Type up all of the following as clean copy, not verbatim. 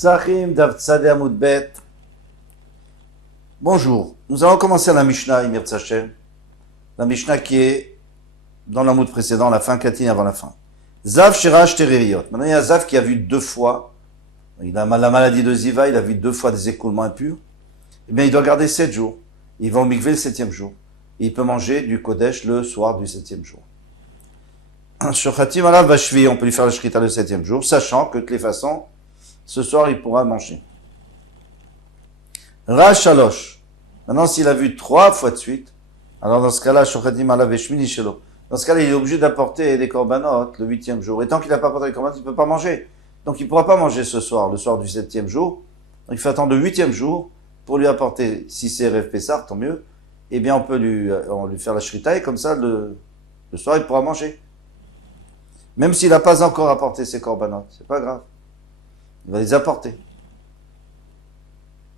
Psachim Davtzadeh Amud Bet. Bonjour, nous allons commencer la Mishnah, Imir Tzachem. La Mishnah qui est dans l'Amud précédent, la fin, 4 lignes avant la fin. Zav Shirach Tereriot. Maintenant, il y a Zav qui a vu 2 fois. Il a la maladie de Ziva, il a vu 2 fois des écoulements impurs. Eh bien, il doit garder 7 jours. Il va au mikvé le 7e jour. Et il peut manger du Kodesh le soir du 7e jour. Shochatim alav vashvi, on peut lui faire le shrita le 7e jour, sachant que de toutes les façons, ce soir, il pourra manger. Rachalosh. Maintenant, s'il a vu 3 fois de suite, alors dans ce cas-là, Shochatim alav veshmini shelo. Dans ce cas-là, il est obligé d'apporter des korbanot le 8e jour. Et tant qu'il n'a pas apporté les korbanot, il ne peut pas manger. Donc, il ne pourra pas manger ce soir, le soir du 7e jour. Donc, il faut attendre le 8e jour pour lui apporter, si c'est Rev Pessar, tant mieux. Eh bien, on peut lui faire la shrita et comme ça, le soir, il pourra manger. Même s'il n'a pas encore apporté ses korbanot, c'est pas grave. Il va les apporter.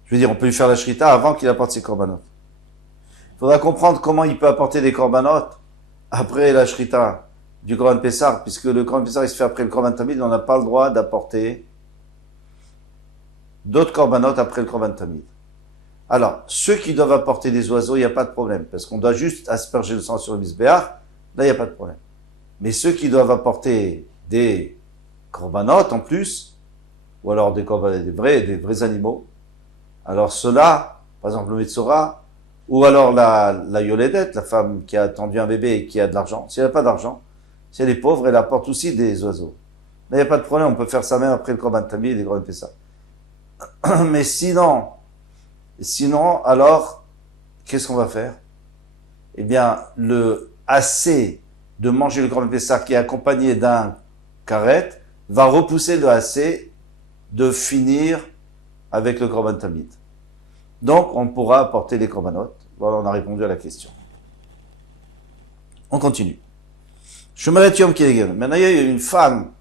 Je veux dire, on peut lui faire la shrita avant qu'il apporte ses korbanot. Il faudra comprendre comment il peut apporter des korbanot après la shrita du Korban Pessar, puisque le Korban Pessar, il se fait après le Korban Tamid, on n'a pas le droit d'apporter d'autres korbanot après le Korban Tamid. Alors, ceux qui doivent apporter des oiseaux, il n'y a pas de problème, parce qu'on doit juste asperger le sang sur le misbéach, là, il n'y a pas de problème. Mais ceux qui doivent apporter des korbanot en plus, ou alors des vrais animaux, alors ceux-là, par exemple le Metzora, ou alors la Yoledet, la femme qui a attendu un bébé et qui a de l'argent, si elle n'a pas d'argent, si elle est pauvre, elle apporte aussi des oiseaux. Là, il n'y a pas de problème, on peut faire ça même après le Korban Tamid et le Korban Pessah. Mais sinon, alors, qu'est-ce qu'on va faire? Eh bien, assez de manger le Korban Pessah qui est accompagné d'un karet va repousser le assez de finir avec le Korban Tamid. Donc, on pourra apporter les korbanot. Voilà, on a répondu à la question. On continue. Shomeret Yom Kilegel. Maintenant, il y a une femme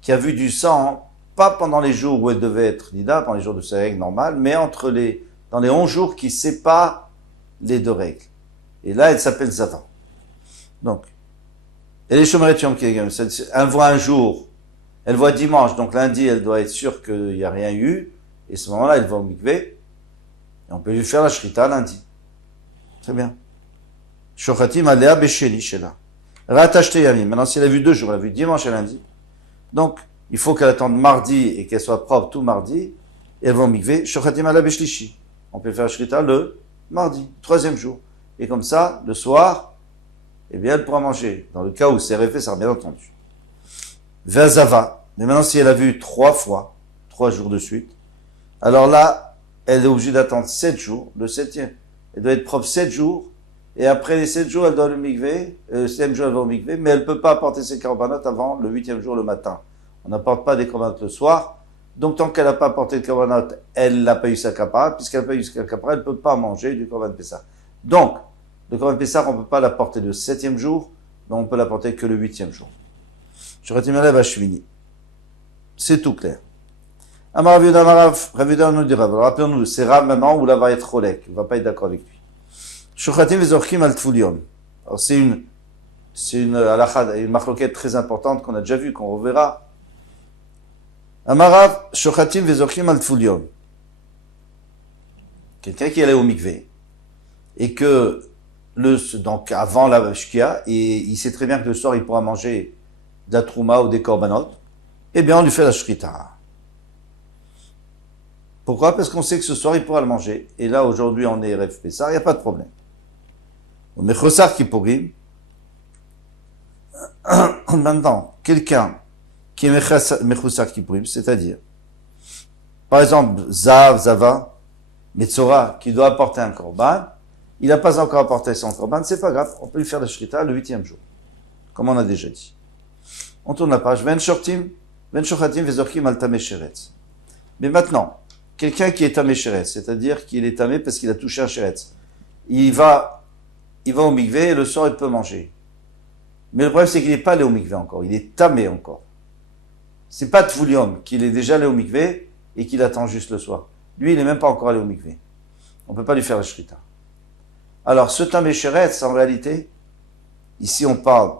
qui a vu du sang, pas pendant les jours où elle devait être nida, pendant les jours de sa règle normale, mais dans les 11 jours qui séparent les 2 règles. Et là, elle s'appelle Zava. Donc, elle est Shomeret Yom Kilegel. Elle voit un jour, elle voit dimanche, donc lundi, elle doit être sûre qu'il n'y a rien eu, et à ce moment-là, elle va au mikvé, et on peut lui faire la shrita lundi. Très bien. Shochatim alea besheni shela. Ratashte yamim. Maintenant, si elle a vu 2 jours, elle a vu dimanche et lundi. Donc, il faut qu'elle attende mardi et qu'elle soit propre tout mardi. Et elle va au mikvé. Shochatim alea beshlishi. On peut faire la shrita le mardi, 3e jour. Et comme ça, le soir, eh bien, elle pourra manger. Dans le cas où c'est réfait, ça sera bien entendu. Ve'azava. Mais maintenant, si elle a vu 3 fois, 3 jours de suite, alors là, elle est obligée d'attendre 7 jours, le 7e. Elle doit être propre 7 jours, et après les 7 jours, elle doit le mikvé, le 7e jour, elle va au mikvé, mais elle ne peut pas apporter ses korbanot avant le 8e jour le matin. On n'apporte pas des korbanot le soir, donc tant qu'elle n'a pas apporté de korbanot, elle n'a pas eu sa kapara, puisqu'elle n'a pas eu sa kapara, elle ne peut pas manger du korban pessah. Donc, le korban pessah, on ne peut pas l'apporter le 7e jour, mais on peut l'apporter que le 8e jour. Je retiens la vachevini. C'est tout clair. Amar Rav Yehuda nous dira, rappelons-nous, c'est Rav maintenant où là va être Cholek, il ne va pas être d'accord avec lui. Shochatim vezorchim al tfulion. Alors c'est une halakha, une marloquette très importante qu'on a déjà vue, qu'on reverra. Amar Rav, Shochatim vezorchim al tfulion. Quelqu'un qui allait au mikvé, et que, donc avant la shkia, et il sait très bien que le soir il pourra manger de la trouma ou des korbanot, eh bien on lui fait la shrita. Pourquoi? Parce qu'on sait que ce soir, il pourra le manger. Et là, aujourd'hui, on est Rev Pessar, il n'y a pas de problème. On est Chossar Kippourim. Maintenant, quelqu'un qui est Mechossar Kippourim, c'est-à-dire, par exemple, Zava, Metzora, qui doit apporter un korban, il n'a pas encore apporté son korban, c'est pas grave, on peut lui faire la shrita le 8e jour. Comme on a déjà dit. On tourne la page. Ven shochatim vezorchim al tameh sheretz. Mais maintenant, quelqu'un qui est tamé sheretz, c'est-à-dire qu'il est tamé parce qu'il a touché un sheretz. Il va au mikvé et le soir il peut manger. Mais le problème c'est qu'il n'est pas allé au mikvé encore, il est tamé encore. C'est pas tvulium qu'il est déjà allé au mikvé et qu'il attend juste le soir. Lui il n'est même pas encore allé au mikvé. On ne peut pas lui faire la shrita. Alors ce tamé sheretz en réalité, ici on parle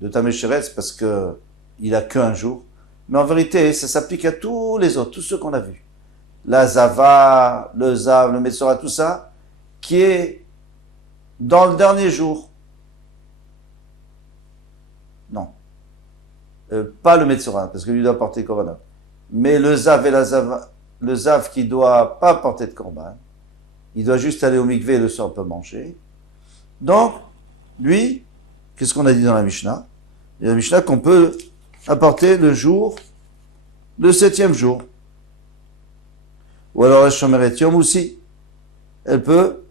de tamé sheretz parce que il a qu'un jour. Mais en vérité, ça s'applique à tous les autres, tous ceux qu'on a vus. La Zava, le Zav, le Metzora, tout ça, qui est dans le dernier jour. Non. Pas le Metzora, parce que lui doit porter Korban. Mais le Zav et la Zava, le Zav qui doit pas porter de Korban, il doit juste aller au mikvé et le soir peut manger. Donc, lui, qu'est-ce qu'on a dit dans la Mishnah? Il y a la Mishnah qu'on peut apporter le jour, le 7e jour. Ou alors la Shomeret Yom aussi. Elle peut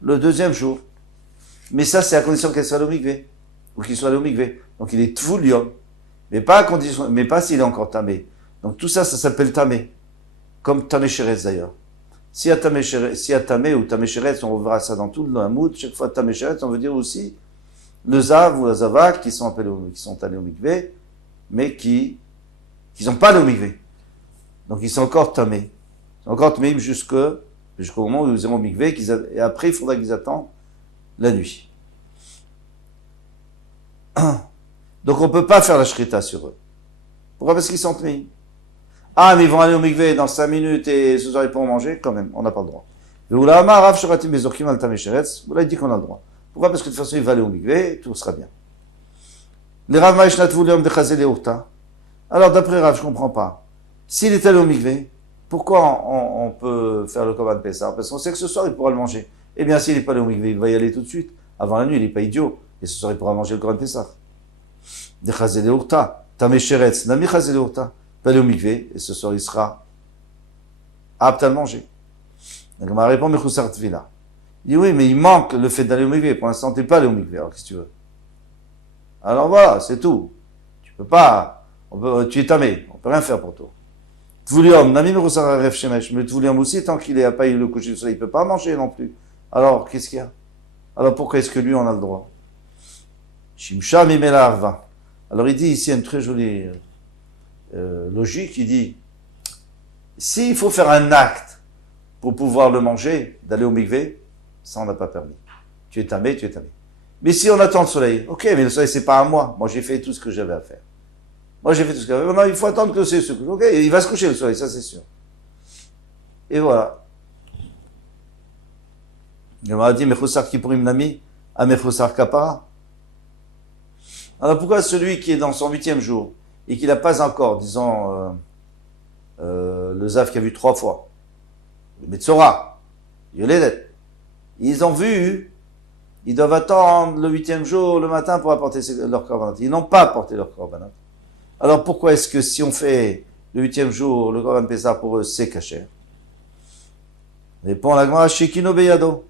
le 2e jour. Mais ça, c'est à condition qu'elle soit au mikvé. Ou qu'il soit au mikvé. Donc il est Tvul Yom. Mais pas à condition, mais pas s'il est encore tamé. Donc tout ça, ça s'appelle tamé. Comme tamé sheretz d'ailleurs. Si à tamé ou tamé sheretz, on verra ça dans tout le Hamoud, chaque fois tamé sheretz, on veut dire aussi le zav ou la zava qui sont allés au mikvé, mais qui sont pas allés au mikvé. Donc ils sont encore tamés. Ils sont encore tamés jusqu'au moment où ils iront au mikvé, et après il faudra qu'ils attendent la nuit. Donc on peut pas faire la shrita sur eux. Pourquoi? Parce qu'ils sont tamés. Ah, mais ils vont aller au mikvé dans 5 minutes et ce soir ils pourront manger, quand même, on n'a pas le droit. Vous l'avez dit qu'on a le droit. Pourquoi? Parce que de toute façon, il va aller au mikvé, tout sera bien. Les Rav Maïshnat voulaient de chaser les urta. Alors, d'après Rav, je comprends pas. S'il est allé au mikvé, pourquoi on peut faire le Korban Pessah? Parce qu'on sait que ce soir, il pourra le manger. Eh bien, s'il n'est pas allé au mikvé, il va y aller tout de suite. Avant la nuit, il n'est pas idiot. Et ce soir, il pourra manger le Korban Pessah. De chaser les urta. Tamé sheretz, nami chaser les urta. Il va aller au mikvé, et ce soir, il sera apte à le manger. Donc, on m'a répondu, Mechoussar Tvila. Il dit, oui, mais il manque le fait d'aller au mikvé. Pour l'instant, tu n'es pas allé au mikvé. Alors, qu'est-ce que tu veux? Alors voilà, c'est tout. Tu peux pas, tu es tamé. On peut rien faire pour toi. Tvoulium, Nami Mechoussar Aref Shemesh. Mais Tvoulium aussi, tant qu'il n'a pas eu le coucher du soleil, il peut pas manger non plus. Alors, qu'est-ce qu'il y a? Alors, pourquoi est-ce que lui, on a le droit? Shimsha Mimela Arva. Alors, il dit ici une très jolie logique. Il dit, s'il faut faire un acte pour pouvoir le manger, d'aller au mikvé, ça on n'a pas permis. Tu es tamé, tu es tamé. Mais si on attend le soleil, ok, mais le soleil c'est pas à moi. Moi j'ai fait tout ce que j'avais à faire. Moi j'ai fait tout ce que j'avais à faire. Maintenant il faut attendre que le soleil se couche. Ok, il va se coucher le soleil, ça c'est sûr. Et voilà. Il m'a dit, Mechoussar Kippurim Nami, à Mechoussar Kapara. Alors pourquoi celui qui est dans son 8e jour, et qui n'a pas encore, disons, le Zav qui a vu 3 fois, le Metzora, Yoledet, ils ont vu, ils doivent attendre le 8e jour, le matin, pour apporter leur korbanot. Ils n'ont pas apporté leur korbanot. Alors pourquoi est-ce que si on fait le 8e jour, le korban Pessah pour eux, c'est kasher? Répond la Gemara, Shekino Beyado.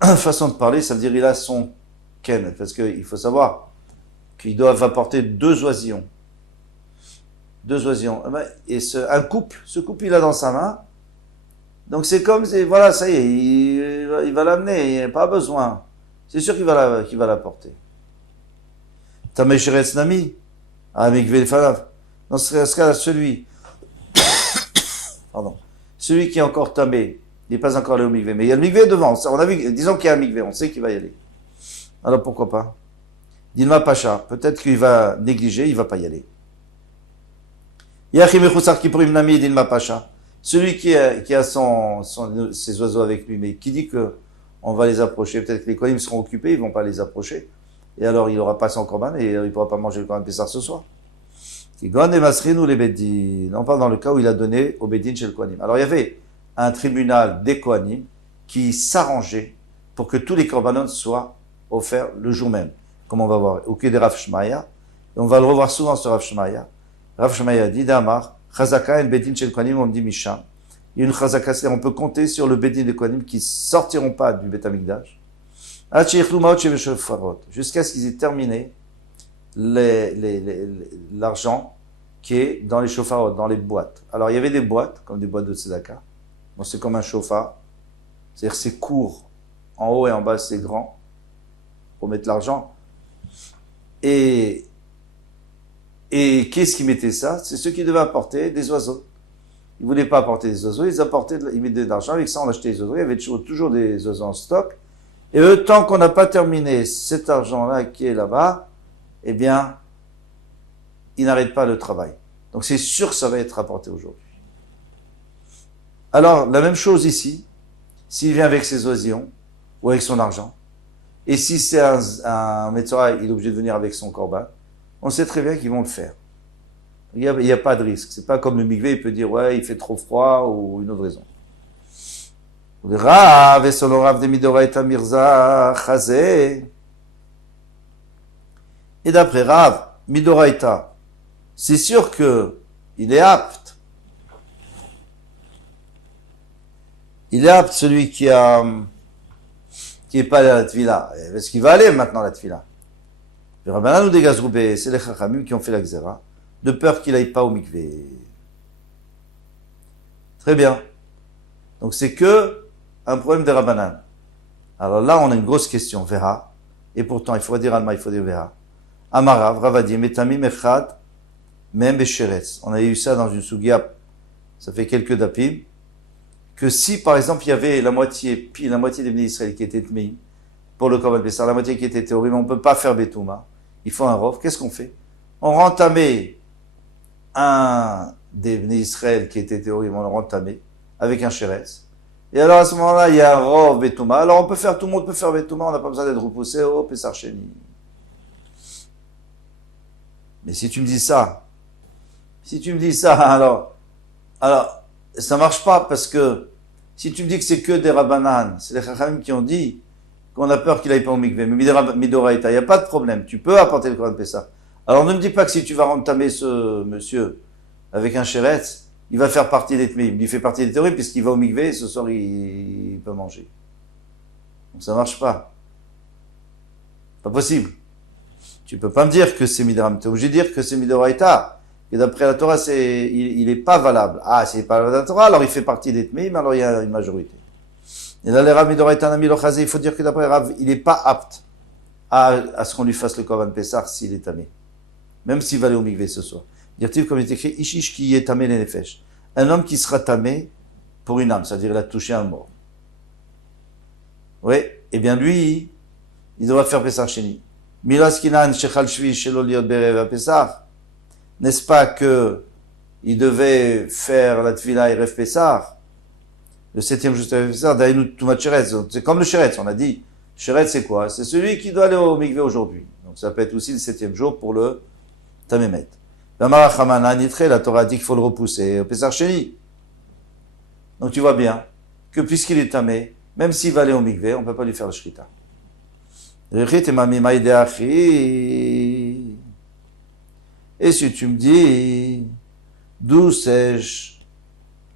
Façon de parler, ça veut dire il a son ken, parce qu'il faut savoir qu'ils doivent apporter 2 oisillons. 2 oisillons. Et un couple, ce couple il a dans sa main. Donc c'est comme, voilà, ça y est, il va l'amener, il n'y a pas besoin. C'est sûr qu'il va l'apporter. Tamé sheretz nami, avec velfalav. Dans ce cas-là, celui qui est encore tamé, il n'est pas encore allé au mikvé, mais il y a le mikvé devant. On a vu, disons qu'il y a un mikvé, on sait qu'il va y aller. Alors pourquoi pas? Dilma Pacha, peut-être qu'il va négliger, il ne va pas y aller. Yachim echoussar kippurim nami Dilma Pacha. Celui qui a ses oiseaux avec lui, mais qui dit que on va les approcher, peut-être que les kohanim seront occupés, ils vont pas les approcher, et alors il n'aura pas son korban, et il pourra pas manger le korban Pessah ce soir. Tigon et Masrin ou les Bedin. On parle dans le cas où il a donné au Bedin chez le kohanim. Alors il y avait un tribunal des kohanim qui s'arrangeait pour que tous les korbanot soient offerts le jour même, comme on va voir au quai de Rav Shmaya, et on va le revoir souvent sur Rav Shmaya. Rav Shmaya dit Damar, Chazaka et Bedin chez le Kohanim, on dit Misha. Il y a une Chazaka, c'est-à-dire on peut compter sur le Bedin des Kohanim qui sortiront pas du Bet Amikdash. Jusqu'à ce qu'ils aient terminé l'argent qui est dans les shofarot, dans les boîtes. Alors il y avait des boîtes, comme des boîtes de tzedaka. Bon, c'est comme un shofar. C'est-à-dire c'est court, en haut et en bas c'est grand, pour mettre l'argent. Et qu'est-ce qui mettait ça? C'est ceux qui devaient apporter des oiseaux. Ils voulaient pas apporter des oiseaux, ils mettaient de l'argent, avec ça on achetait des oiseaux, il y avait toujours des oiseaux en stock. Et eux, tant qu'on n'a pas terminé cet argent-là qui est là-bas, eh bien, il n'arrête pas le travail. Donc c'est sûr que ça va être rapporté aujourd'hui. Alors, la même chose ici, s'il vient avec ses oisillons ou avec son argent, et si c'est un Metzora, il est obligé de venir avec son korban, on sait très bien qu'ils vont le faire. Il n'y a pas de risque. C'est pas comme le mikvé, il peut dire, ouais, il fait trop froid ou une autre raison. Rav et son Rav de Midoraita Mirza Chazé. Et d'après Rav, Midoraita, c'est sûr que il est apte. Il est apte, celui qui est pas allé à la Tvila. Est-ce qu'il va aller maintenant à la Tvila? Les Rabbanan ou des Gazroubé, c'est les Chachamim qui ont fait la Xéra, de peur qu'il aille pas au mikvé. Très bien. Donc c'est que un problème des Rabbanan. Alors là, on a une grosse question, Vera. Et pourtant, il faut dire Alma, il faut dire Vera. Amarav, Ravadi, Metamim, Echad, même Besheretz. On a eu ça dans une Sugia, ça fait quelques dapim, que si, par exemple, il y avait la moitié des bénis Israël qui étaient tmeim, pour le Korban Pessah, la moitié qui était théorie, mais on ne peut pas faire Betouma, il faut un rov, qu'est-ce qu'on fait? On rentamait un des bénis Israël qui était théorie, on le rentamait avec un Sheretz. Et alors à ce moment-là, il y a un rov Betouma. Alors on peut faire, tout le monde peut faire Betouma, on n'a pas besoin d'être repoussé au Pessah Sheni. Mais si tu me dis ça, alors, ça marche pas parce que si tu me dis que c'est que des Rabbanan, c'est les Chachamim qui ont dit qu'on a peur qu'il aille pas au mikvé, mais Midoraita, il n'y a pas de problème, tu peux apporter le Korban Pessah. Alors ne me dis pas que si tu vas rentamer ce monsieur avec un sheretz, il va faire partie des tmeim. Il fait partie des théories puisqu'il va au mikvé, ce soir il peut manger. Donc ça marche pas. Pas possible. Tu peux pas me dire que c'est Midram. Tu es obligé de dire que c'est Midoraita. Et d'après la Torah, il est pas valable. Ah, c'est pas valable dans la Torah, alors il fait partie des tmeim, alors il y a une majorité. Et là, les Rav Midoraita Nami Lochazé, il faut dire que d'après Rav, il est pas apte à ce qu'on lui fasse le Korban Pessah s'il est tamé. Même s'il va aller au mikvé ce soir. Dire-t-il comme il est écrit, Ishish qui est tamé les nefesh. Un homme qui sera tamé pour une âme, c'est-à-dire il a touché un mort. Oui, eh bien lui, il doit faire Pessah Sheni. Milaskinan shechal shvi shelo liot berev Pessah. N'est-ce pas que il devait faire la Tfila et Rev Pessah, le 7e jour de Rev Pessah, d'ailleurs tout Sheretz. C'est comme le Sheretz, on a dit. Sheretz c'est quoi? C'est celui qui doit aller au mikvé aujourd'hui. Donc ça peut être aussi le 7e jour pour le Tamémet. La Torah dit qu'il faut le repousser au Pessah Sheni. Donc tu vois bien que puisqu'il est tamé, même s'il va aller au mikvé, on ne peut pas lui faire le shrita. Et si tu me dis, d'où sais-je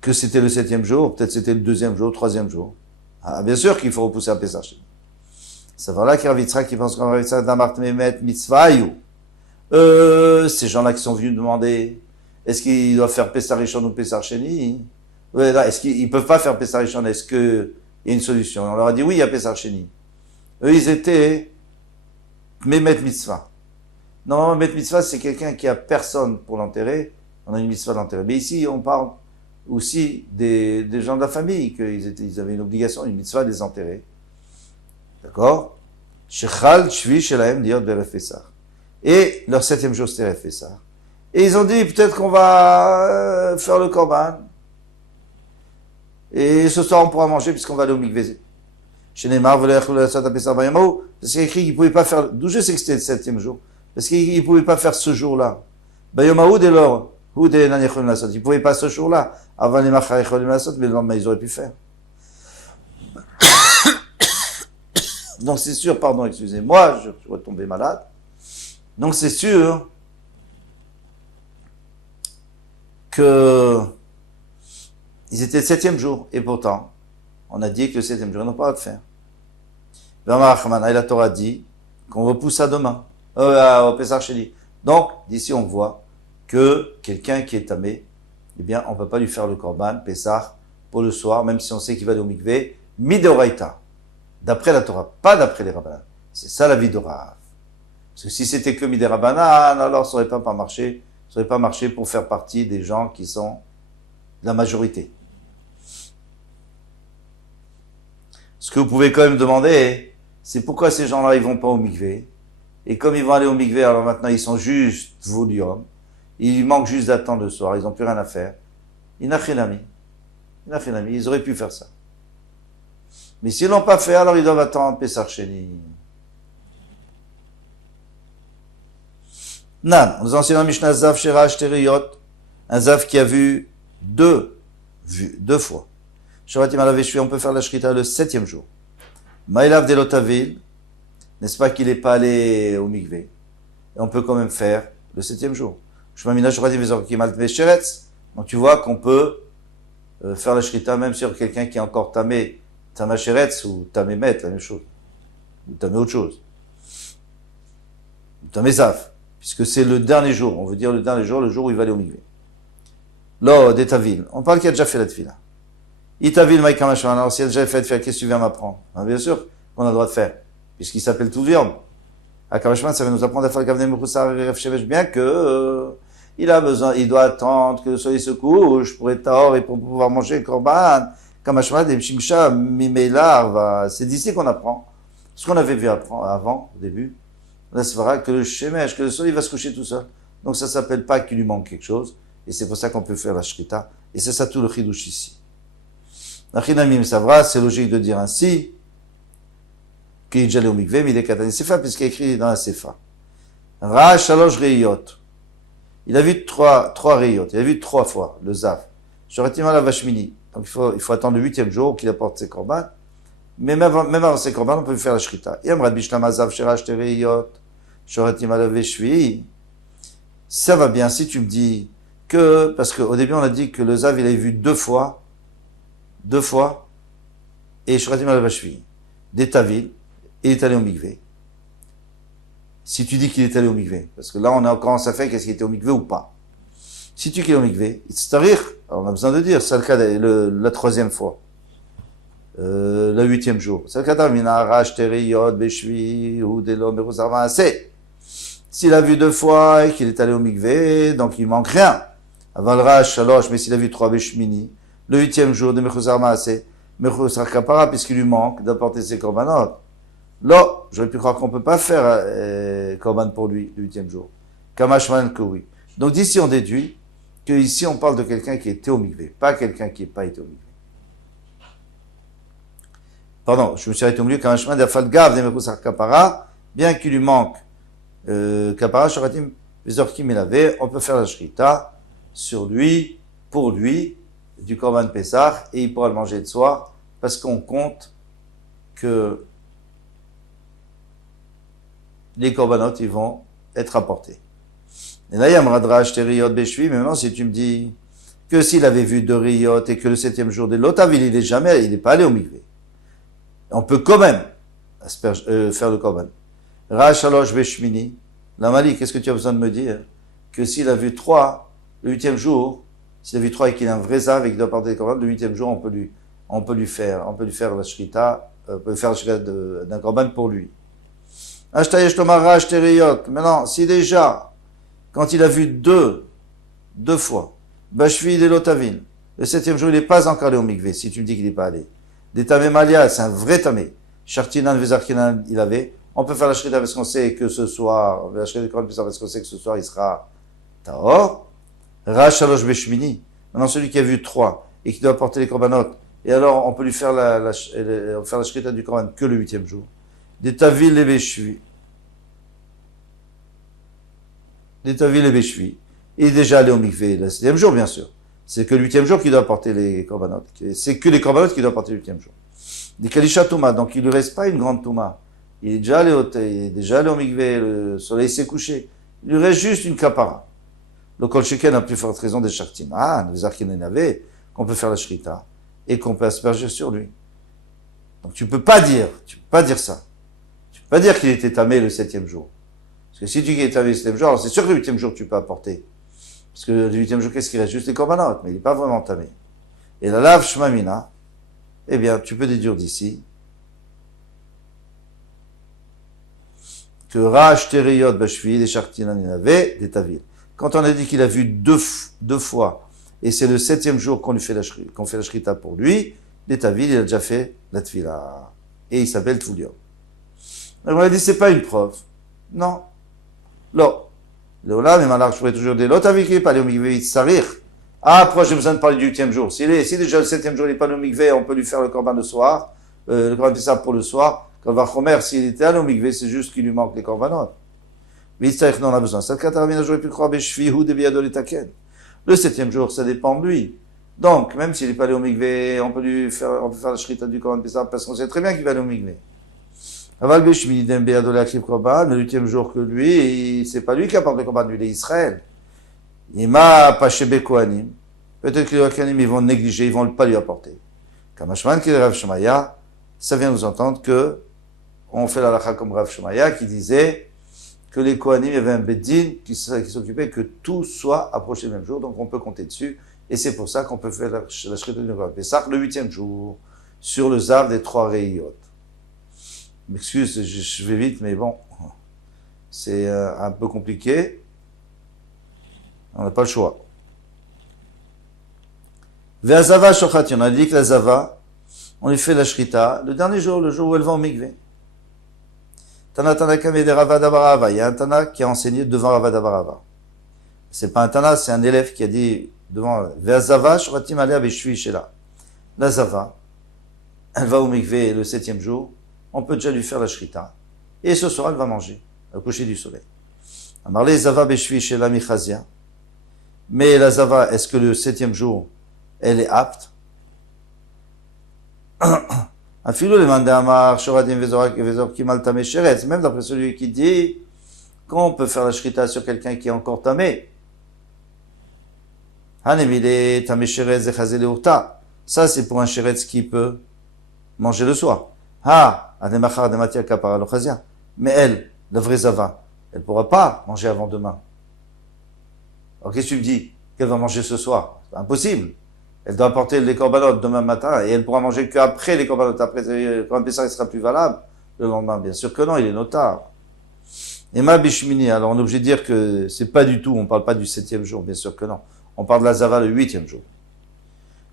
que c'était le 7e jour, peut-être c'était le 2e jour, 3e jour. Ah, bien sûr qu'il faut repousser à Pessah Sheni. Ça va là qu'il y a Ravitra qui pense qu'on va faire d'Amart Memet Mitzvahyu. Ces gens-là qui sont venus demander, est-ce qu'ils doivent faire Pessah Rishon ou Pessah Sheni? Est-ce qu'ils peuvent pas faire Pessah Rishon? Est-ce qu'il y a une solution? On leur a dit oui, il y a Pessah Sheni. Eux, ils étaient Memet Mitzvah. Normalement, Memet Mitzvah, c'est quelqu'un qui a personne pour l'enterrer. On a une mitzvah d'enterrer. Mais ici, on parle aussi des gens de la famille, qu'ils avaient une obligation, une mitzvah de les enterrer. D'accord? Shechal Shvi Shelahem Diot Beref Pessah. Et leur 7e jour, c'était Beref Pessah. Et ils ont dit, peut-être qu'on va faire le korban. Et ce soir, on pourra manger puisqu'on va aller au mikvé. Chez Neymar, parce qu'il a écrit qu'il ne pouvait pas faire, d'où je sais que c'était le 7e jour? Parce qu'il ne pouvait pas faire ce jour-là. Bayomaoud et l'or, il ne pouvait pas ce jour-là. Avant les machar mais le lendemain, ils auraient pu faire. Donc c'est sûr, pardon, excusez-moi, je suis retombé malade. Donc c'est sûr que ils étaient le 7e jour. Et pourtant, on a dit que le 7e jour, ils n'ont pas à le faire. Et la Torah dit qu'on repousse à demain, au Pessah Sheni. Donc, d'ici on voit que quelqu'un qui est tamé, eh bien, on ne peut pas lui faire le korban, Pessah, pour le soir, même si on sait qu'il va aller au mikvé, midoraita. D'après la Torah, pas d'après les Rabbanan. C'est ça la vie de Rav. Parce que si c'était que Midé Rabbanan, alors ça n'aurait pas marché. Ça n'aurait pas marché pour faire partie des gens qui sont la majorité. Ce que vous pouvez quand même demander, c'est pourquoi ces gens-là, ils vont pas au mikvé. Et comme ils vont aller au mikvé, alors maintenant ils sont juste volumes. il manque juste d'attendre le soir, ils n'ont plus rien à faire. Il n'a rien ami. Ils auraient pu faire ça. Mais s'ils l'ont pas fait, alors ils doivent attendre Pessar Sheni. Nan, nous enseignons la Mishnah Zav Sherash Teriyot, un Zav qui a vu deux fois. Shavatim Alaveshvi, on peut faire la Shrita le 7e jour. Maïlav Delotavil, n'est-ce pas qu'il n'est pas allé au Mikvé? Et on peut quand même faire le 7e jour. Shmamina Shavatim Vezorkim Altve Sheretz. Donc tu vois qu'on peut faire la Shrita même sur quelqu'un qui est encore tamé, Tama Sheretz ou Tamé Met, la même chose. Ou Tamé autre chose. Ou Tamé Zav. Puisque c'est le dernier jour, on veut dire le dernier jour, le jour où il va aller au Mikvé. Là, d'Etavil, on parle qu'il a déjà fait la tefila. Itavil Maïkamashman, alors si elle a déjà fait la tefila, qu'est-ce que tu viens m'apprendre? Bien sûr qu'on a le droit de faire, puisqu'il s'appelle tout viande. Akamashman, ça va nous apprendre à faire le Gavne Mechoussar et Refshevesh, bien que il a besoin, il doit attendre que le soleil se couche pour être tahor et pour pouvoir manger le korban. Kamashman, des Mshimsha, Mimeilar, c'est d'ici qu'on apprend. Ce qu'on avait vu avant, au début. Là, c'est vrai que le shemesh, que le soleil va se coucher tout seul. Donc ça s'appelle pas qu'il lui manque quelque chose. Et c'est pour ça qu'on peut faire la shrita. Et c'est ça tout le chidouche ici. La chinamim savra, c'est logique de dire ainsi, qu'il est déjà allé au mikveh, mais il est katani sefa, puisqu'il est écrit dans la sefa. Ra shalosh reiyot. Il a vu trois reiyot. Il a vu 3 fois, le zav. Shoretima la vashmini. Donc il faut attendre le 8e jour qu'il apporte ses korban. Mais même avant ses korban, on peut faire la shrita. Yamrad bishlama zav sherash te reiyot. Shoretima la veshvi. Ça va bien si tu me dis que, parce qu'au début on a dit que le zav il avait vu 2 fois, et Shoratim al-Bashvi, d'Etavil, et il est allé au mikvé. Si tu dis qu'il est allé au mikvé, parce que là on a encore ça fait qu'est-ce qu'il était au mikvé ou pas. Si tu dis qu'il est au mikvé, alors on a besoin de dire, c'est le cas la 3e fois, le 8e jour. C'est le cas d'Amina, Rash, Teriyot, Beshvi, Houdelo, Meruzarva, c'est. S'il a vu 2 fois et qu'il est allé au mikvé, donc il manque rien. Avalra, Shalosh, mais s'il a vu 3 Beshmini, le 8e jour de Mechuzar Maaseh, Mechuzar Kapara, puisqu'il lui manque d'apporter ses korbanot. Là, j'aurais pu croire qu'on peut pas faire korban pour lui, le 8e jour. Kamashman que oui. Donc d'ici on déduit que ici on parle de quelqu'un qui était au mikvé, pas quelqu'un qui n'est pas été au mikvé. Pardon, je me suis arrêté au milieu, Kamashman d'Afal Gav de Mechuzar Kapara, bien qu'il lui manque Kapara, Shoratim, Vezorkim il avait, on peut faire la shrita sur lui, pour lui, du korban Pessah, et il pourra le manger le soir, parce qu'on compte que les korbanot, ils vont être apportés. Et là, il y a Mradrash, Teriyot, Beshvi, mais maintenant, si tu me dis que s'il avait vu 2 riyot et que le 7e jour de l'Otavil, il n'est pas allé au mikvé. On peut quand même faire le korban. Rachalosh Beshmini, la Mali, qu'est-ce que tu as besoin de me dire? Que s'il a vu 3, le 8e jour, s'il a vu 3 et qu'il a un vrai zav et qu'il doit porter des korban, le 8e jour, on peut lui faire la shrita, on peut faire la shrita d'un korban pour lui. Ashtayesh Tomara, Ashtereyot. Maintenant, si déjà, quand il a vu 2 fois, Bashvi de l'Otavin, le 7e jour, il n'est pas encore allé au mikvé, si tu me dis qu'il n'est pas allé. Des tamé malia, c'est un vrai tamé. Shartinan, Vezarkinan, il avait. On peut faire la shrita parce qu'on sait que ce soir, la shrita du korban parce qu'on sait que ce soir, il sera tahor. Rachalosh Beshmini. Maintenant, celui qui a vu 3 et qui doit porter les korbanot, et alors on peut lui faire la shrita du korban que le 8e jour. Des tavil et beshvi. Des tavil et beshvi. Il est déjà allé au mikvé le 7e jour, bien sûr. C'est que le 8e jour qu'il doit porter les korbanot. C'est que les korbanot qu'il doit porter le 8e jour. Des kalisha touma. Donc il ne lui reste pas une grande touma. Il est déjà allé au mikvé, le soleil s'est couché. Il lui reste juste une kapara. Le kol sheken a plus forte raison des shaktim. Ah, les arkinén avait, qu'on peut faire la shrita et qu'on peut asperger sur lui. Donc tu peux pas dire ça. Tu peux pas dire qu'il était tamé le 7e jour. Parce que si tu dis qu'il est tamé le 7e jour, alors c'est sûr que le 8e jour tu peux apporter. Parce que le 8e jour, qu'est-ce qu'il reste? Juste les korbanot, mais il n'est pas vraiment tamé. Et la lave shmamina, eh bien, tu peux déduire d'ici que Rach Teriyot Bashvi, des Shartinan avait des Tavil. Quand on a dit qu'il a vu 2 fois, et c'est le 7e jour qu'on fait la shrita pour lui, des Tavil, il a déjà fait la Tvila. Et il s'appelle Tvuliot. Alors on a dit, c'est pas une preuve. Non. Léola, mais malheur, je pourrais toujours dire, l'autre avec lui, pas au mikvé, sarir. Ah, après, j'ai besoin de parler du 8e jour. Si déjà le 7e jour, il n'est pas au mikvé, on peut lui faire le corban le soir, le corban pessah pour le soir. Quand va Chomer, s'il était allé au mikvé, c'est juste qu'il lui manque les corbanot. Mais il non, on a besoin. Ça, j'aurais pu croire, le 7e jour, ça dépend de lui. Donc, même s'il n'est pas allé au mikvé, on peut faire la shrita du corban pessah parce qu'on sait très bien qu'il va aller au mikvé. Aval Beshmi Dembe Adolé Akriv Korban, le 8e jour que lui, c'est pas lui qui apporte le Korban, lui, il est Israël. Ima Pachebe Kohanim. Peut-être que les Kohanim, ils vont négliger, ils vont pas lui apporter. Kamashman qui est Rav Shemaya, ça vient nous entendre que on fait la lacha comme Rav Shemaya qui disait que les Kohanim, il y avait un Beddin qui s'occupait que tout soit approché le même jour, donc on peut compter dessus, et c'est pour ça qu'on peut faire la shrita du Korban Pessah le 8e jour, sur le Zav des 3 Reiyot. M'excuse, je vais vite, mais bon, c'est un peu compliqué. On n'a pas le choix. Ve'azava shochat, on a dit que la zava, on lui fait la shrita le dernier jour, le jour où elle va au mikvé. Tana Tanakame de Rava d'Abarava. Il y a un Tana qui a enseigné devant Rava d'Abarava. C'est pas un Tana, c'est un élève qui a dit devant Ve'azava shochatim alea beshui shela. La zava, elle va au mikvé le 7e jour. On peut déjà lui faire la shrita. Et ce soir, elle va manger, au coucher du soleil. Amarle zava beshvi chez la michazia. Mais la zava, est-ce que le 7e jour, elle est apte? Afilo le mande amar, shoradim vezorak et vezor kimal tamé sheretz. Même d'après celui qui dit qu'on peut faire la shrita sur quelqu'un qui est encore tamé. Hanemile tamé sheretz echazé le urta. Ça, c'est pour un sheretz qui peut manger le soir. Mais elle, la vraie Zava, elle ne pourra pas manger avant demain. Alors qu'est-ce que tu me dis? Qu'elle va manger ce soir? C'est impossible. Elle doit apporter les corbanotes demain matin et elle pourra manger qu'après les corbanotes. Après, quand un Pessah sera plus valable le lendemain. Bien sûr que non, il est notard. Et ma bishmini, alors on est obligé de dire que c'est pas du tout, on parle pas du 7e jour, bien sûr que non. On parle de la Zava le 8e jour.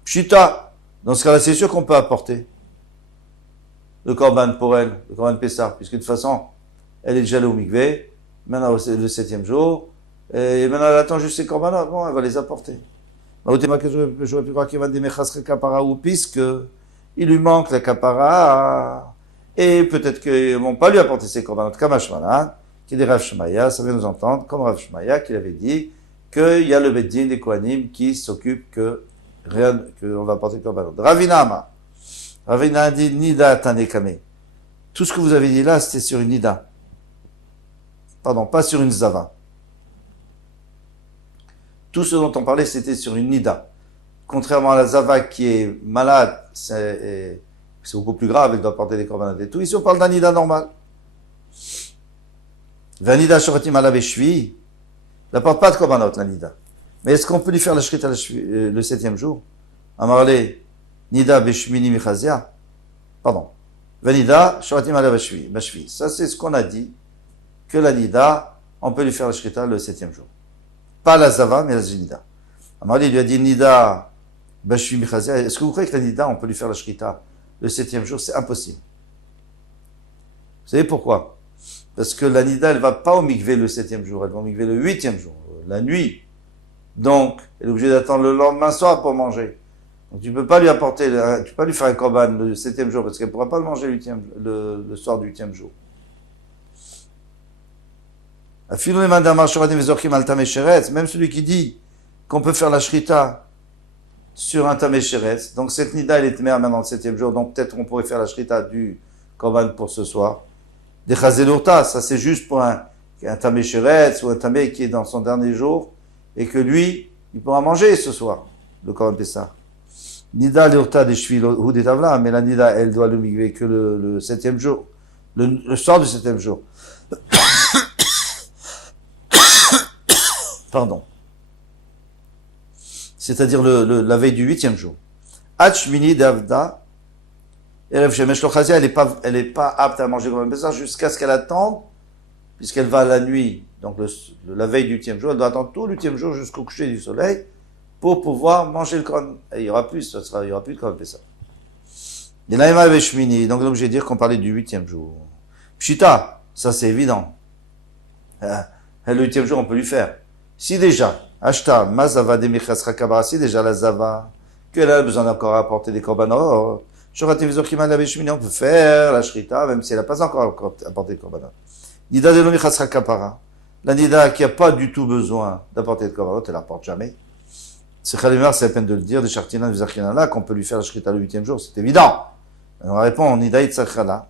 Pshita, dans ce cas-là, c'est sûr qu'on peut apporter le korban pour elle, le korban Pessah, puisque de toute façon, elle est déjà allée au mikvé, maintenant c'est le 7e jour, et maintenant elle attend juste ses korbanot, bon, elle va les apporter. J'aurais pu croire qu'il va des mechasre kapara ou puisque il lui manque la kapara, et peut-être qu'ils vont pas lui apporter ses korbanot, comme Hashmalan, qui dit Rav Shemaya, ça vient nous entendre, comme Rav Shemaya, qui avait dit qu'il y a le Beddin des Kohanim qui s'occupe que on va apporter le korbanot. Ravinama. Ravina a dit Nida Tanekame. Tout ce que vous avez dit là, c'était sur une Nida. Pardon, pas sur une Zava. Tout ce dont on parlait, c'était sur une Nida. Contrairement à la Zava qui est malade, c'est beaucoup plus grave, elle doit porter des corbanotes et tout. Ici, on parle d'un Nida normal. Vanida Shoratim Alaveshvi, elle n'apporte pas de corbanote, la Nida. Mais est-ce qu'on peut lui faire la shrita le 7e jour? Amarle, Nida Beshmini Michazia. Pardon. Vanida Shoratim Ala Bashvi. Ça, c'est ce qu'on a dit. Que la Nida, on peut lui faire la shrita le 7e jour. Pas la Zava, mais la Nida. Amali lui a dit Nida Bashvi Michazia. Est-ce que vous croyez que la Nida, on peut lui faire la shrita le 7e jour? C'est impossible. Vous savez pourquoi? Parce que la Nida, elle va pas au mikvé le 7e jour. Elle va au mikvé le 8e jour. La nuit. Donc, elle est obligée d'attendre le lendemain soir pour manger. Donc tu peux pas lui apporter, tu peux pas lui faire un korban le 7e jour parce qu'elle pourra pas le manger le soir du 8e jour. Même celui qui dit qu'on peut faire la shrita sur un tamé sheretz, donc cette nida elle est mère maintenant le 7e jour, donc peut-être on pourrait faire la shrita du korban pour ce soir. Des chazelurta, ça c'est juste pour un tamé sheretz ou un tamé qui est dans son dernier jour et que lui, il pourra manger ce soir, le korban Pessah. Nida l'urta des chevils ou des tavla, mais la Nida, elle doit le migrer que le 7e jour, le soir du 7e jour. Pardon. C'est-à-dire la veille du 8e jour. Hachmini d'Avda, Erev Shemesh Lochazia, elle est pas apte à manger comme un Pessah jusqu'à ce qu'elle attende, puisqu'elle va la nuit, donc la veille du 8e jour, elle doit attendre tout le 8e jour jusqu'au coucher du soleil, pour pouvoir manger le korban. Et il y aura plus, il y aura plus de korban Pessah. Il y en a avec Shmini, donc l'objet de dire qu'on parlait du 8e jour. Pshita, ça c'est évident. Et le 8e jour, on peut lui faire. Si déjà, Ashta, Mazava, Demichasra Kabara, si déjà la Zava, qu'elle a besoin d'encore apporter des korbanot, on peut faire la Shrita, même si elle n'a pas encore apporté de korbanot. Nida de Demichasra Kabara, la Nida qui n'a pas du tout besoin d'apporter de korbanot, elle n'apporte jamais. C'est Khalimar, c'est la peine de le dire, des Shartinan, des Zakhinana, qu'on peut lui faire la Shrita le 8e jour, c'est évident. On répond, Nida Itzakhala,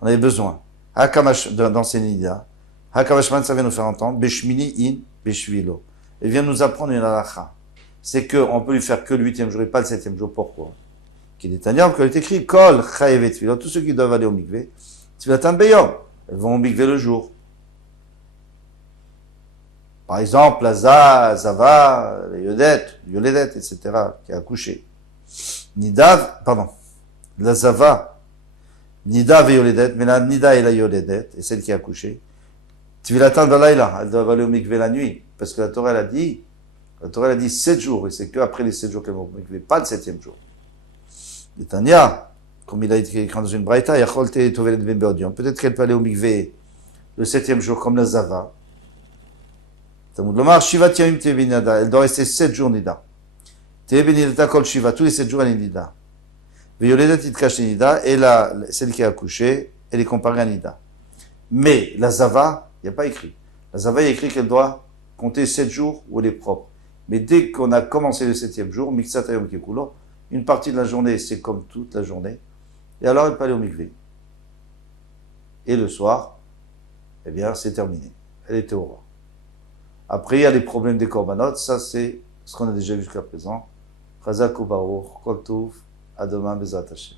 on avait besoin. Hakamash, dans ces Nida, Hakavashman, ça vient nous faire entendre, Beshmini in Beshvilo. Il vient nous apprendre une halakha. C'est qu'on peut lui faire que le 8e jour et pas le 7e jour. Pourquoi? Qu'il est taniam, qu'il est écrit, Kol, Chayevet Filo, tous ceux qui doivent aller au mikvé, Tfilatam Beyom, elles vont au mikvé le jour. Par exemple, la Zava, la Yoledet, etc., qui a accouché. Nidav, pardon, la Zava, Nidav et Yoledet, mais la Nida et la Yoledet, et celle qui a accouché, Tvilatan Balaïla, elles doivent aller au mikvé la nuit, parce que la Torah elle a dit 7 jours, et c'est qu'après les 7 jours qu'elles vont au mikvé, pas le 7e jour. Et Tania, comme il a été écrit dans une braïta, peut-être qu'elle peut aller au mikvé le 7e jour, comme la Zava. Elle doit rester 7 jours Nida. Tous les 7 jours elle est Nida. Et celle qui a accouché, elle est comparée à Nida. Mais la Zava, il n'y a pas écrit. La Zava, il y a écrit qu'elle doit compter 7 jours où elle est propre. Mais dès qu'on a commencé le 7e jour, Miksatayom Kekulo, une partie de la journée, c'est comme toute la journée. Et alors, elle peut aller au mikvé. Et le soir, eh bien, c'est terminé. Elle était au roi. Après, il y a les problèmes des korbanot. Ça, c'est ce qu'on a déjà vu jusqu'à présent. Chazak ou Baruch, Kol Tov, à demain, Bezrat Hashem.